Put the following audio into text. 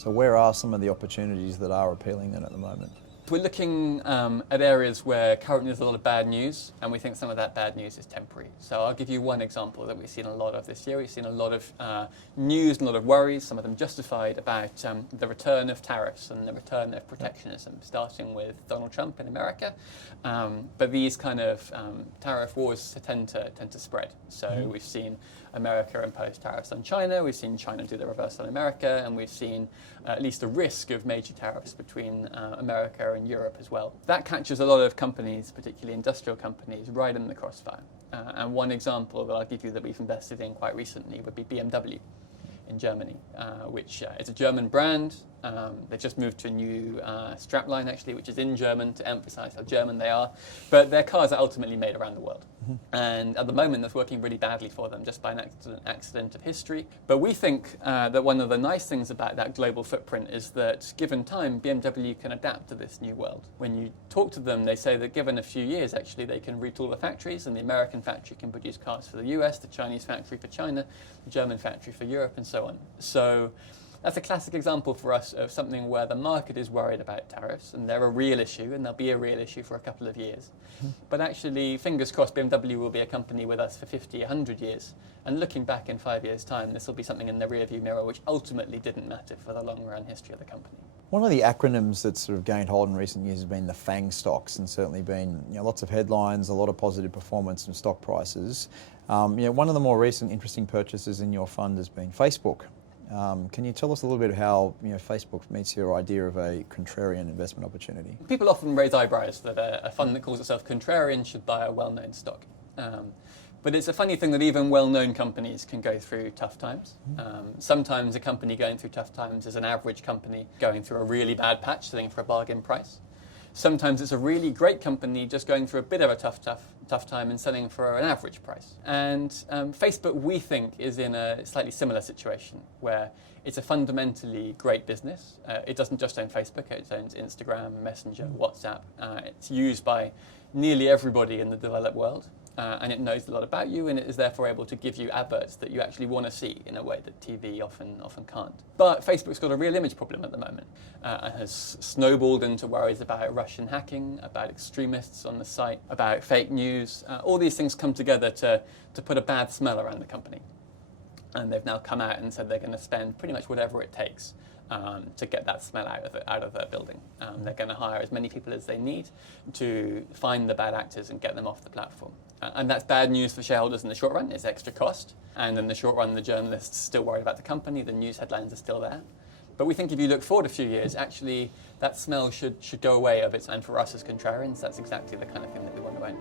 So where are some of the opportunities that are appealing then at the moment? We're looking at areas where currently there's a lot of bad news, and we think some of that bad news is temporary. So I'll give you one example that we've seen a lot of this year. We've seen a lot of news and a lot of worries, some of them justified, about the return of tariffs and the return of protectionism, starting with Donald Trump in America. But these kind of tariff wars tend to spread. So we've seen America impose tariffs on China, we've seen China do the reverse on America, and we've seen at least a risk of major tariffs between America and Europe as well. That catches a lot of companies, particularly industrial companies, right in the crossfire. And one example that I'll give you that we've invested in quite recently would be BMW in Germany, which is a German brand. They just moved to a new strapline, actually, which is in German to emphasize how German they are. But their cars are ultimately made around the world. And at the moment, that's working really badly for them, just by an accident of history. But we think that one of the nice things about that global footprint is that, given time, BMW can adapt to this new world. When you talk to them, they say that given a few years, actually, they can retool the factories, and the American factory can produce cars for the US, the Chinese factory for China, the German factory for Europe, and so on. So that's a classic example for us of something where the market is worried about tariffs, and they're a real issue, and they'll be a real issue for a couple of years. But actually, fingers crossed, BMW will be a company with us for 50, 100 years. And looking back in 5 years' time, this will be something in the rearview mirror which ultimately didn't matter for the long-run history of the company. One of the acronyms that's sort of gained hold in recent years has been the FANG stocks, and certainly been lots of headlines, a lot of positive performance and stock prices. One of the more recent interesting purchases in your fund has been Facebook. Can you tell us a little bit how Facebook meets your idea of a contrarian investment opportunity? People often raise eyebrows that a fund that calls itself contrarian should buy a well-known stock. But it's a funny thing that even well-known companies can go through tough times. Sometimes a company going through tough times is an average company going through a really bad patch, selling for a bargain price. Sometimes it's a really great company just going through a bit of a tough time and selling for an average price. And Facebook, we think, is in a slightly similar situation where it's a fundamentally great business. It doesn't just own Facebook, it owns Instagram, Messenger, WhatsApp. It's used by nearly everybody in the developed world. And it knows a lot about you, and it is therefore able to give you adverts that you actually want to see in a way that TV often can't. But Facebook's got a real image problem at the moment, and has snowballed into worries about Russian hacking, about extremists on the site, about fake news. All these things come together to put a bad smell around the company. And they've now come out and said they're going to spend pretty much whatever it takes to get that smell out of their building. They're going to hire as many people as they need to find the bad actors and get them off the platform. And that's bad news for shareholders in the short run. It's extra cost. And in the short run, the journalists are still worried about the company. The news headlines are still there. But we think if you look forward a few years, actually, that smell should go away of its. And for us as contrarians, that's exactly the kind of thing that we want to own.